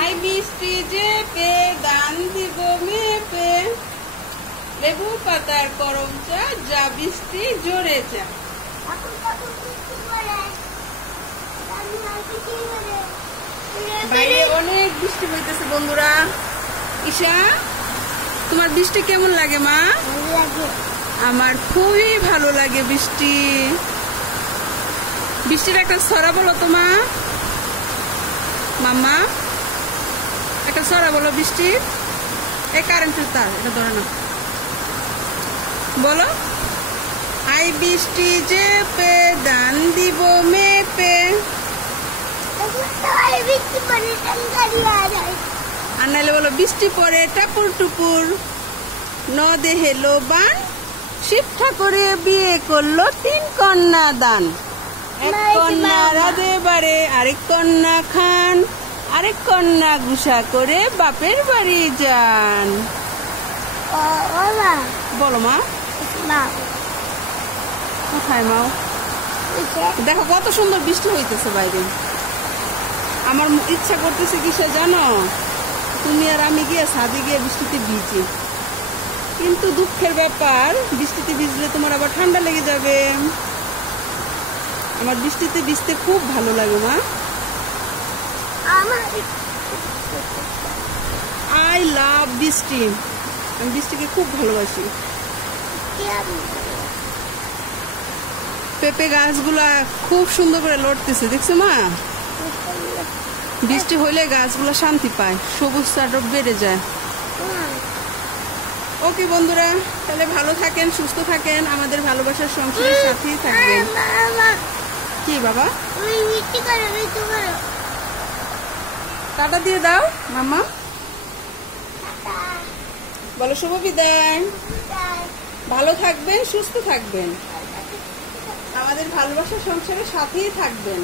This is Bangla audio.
আই বৃষ্টি যে পে গান দিব মেপে, লেবু পাতার করম চা, যা বৃষ্টি জোরে চা। বাইরে অনেক বৃষ্টি হইতেছে বন্ধুরা। ঈশা, তোমার বৃষ্টি কেমন লাগে মা? আমার খুবই ভালো লাগে বৃষ্টি। বৃষ্টির একটা ছড়া বলো তো মা। মাম্মা একটা ছড়া বলো বৃষ্টির। এই কারেন্টের তার, এটা ধরে না, বলো। আই বৃষ্টি যে পে গান দিব মেপে, আর নাহলে বলো বৃষ্টি পরে টাপুর টুপুর, নদে হেলো বান, শিব ঠাকুরে বিয়ে করলো 3 কন্যা দান। এক কন্যা রাধে বাড়ে, আরেক কন্যা খান, আরেক কন্যা গুসা করে বাপের বাড়ি যান। বলো মা। কোথায় মাও? দেখো কত সুন্দর বৃষ্টি হইতেছে বাইরে। আমার ইচ্ছা করতেছে কিসে জানো, তুমি আর আমি গিয়ে ছাদে গিয়ে বৃষ্টিতে ভিজি, কিন্তু দুঃখের ব্যাপার বৃষ্টিতে ভিজলে তোমার আবার ঠান্ডা লেগে যাবে। আমার বৃষ্টিতে ভিজতে খুব ভালো লাগে মা। আই লাভ বৃষ্টি, আমি বৃষ্টিকে খুব ভালোবাসি। পেঁপে গাছগুলা খুব সুন্দর করে লড়তেছে, দেখছো মা? বৃষ্টি হইলে গাছগুলো শান্তি পায়, সবুজ চাদর বেড়ে যায়। ওকে বন্ধুরা, তাহলে ভালো থাকেন, সুস্থ থাকেন, আমাদের ভালোবাসার সংসারের সাথেই থাকবেন। কি বাবা? টাটা দিয়ে দাও মাম্মা, বলো শুভ বিদায়। ভালো থাকবেন, সুস্থ থাকবেন, আমাদের ভালোবাসার সংসারের সাথেই থাকবেন।